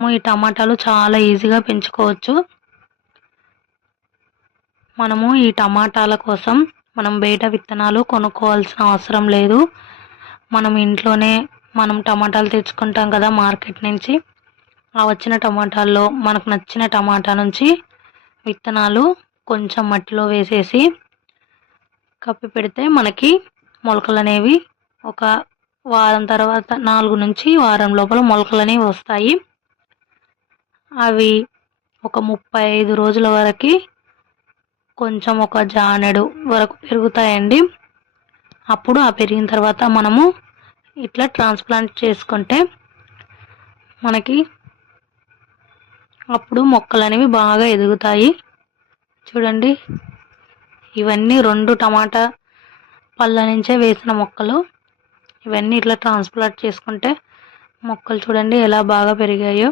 ఈ టమాటాలు చాలా ఈజీగా పెంచుకోవచ్చు. మనము ఈ టమాటాల కోసం మనం బయట విత్తనాలు కొనుక్కోవాల్సిన అవసరం లేదు. మనం ఇంట్లోనే టమాటాలు తెచ్చుకుంటాం కదా మార్కెట్ నుంచి. ఆ వచ్చిన టమాటాల్లో మనకు నచ్చిన టమాటా నుంచి విత్తనాలు కొంచెం మట్టిలో వేసేసి కప్పి పెడితే మనకి మొలకలు అనేవి ఒక వారం తర్వాత 4 నుంచి వారం లోపల మొలకలు అనేవి వస్తాయి. అవి ఒక 35 రోజుల వరకు కొంచెం ఒక జానెడు వరకు పెరుగుతాయండి. అప్పుడు ఆ పెరిగిన తర్వాత మనము ఇట్లా ట్రాన్స్ప్లాంట్ చేసుకుంటే మనకి అప్పుడు మొక్కలు అనేవి బాగా ఎదుగుతాయి. చూడండి, ఇవన్నీ 2 టమాటా పళ్ళ నుంచే వేసిన మొక్కలు. ఇవన్నీ ఇట్లా ట్రాన్స్ప్లాంట్ చేసుకుంటే మొక్కలు చూడండి ఎలా బాగా పెరిగాయో.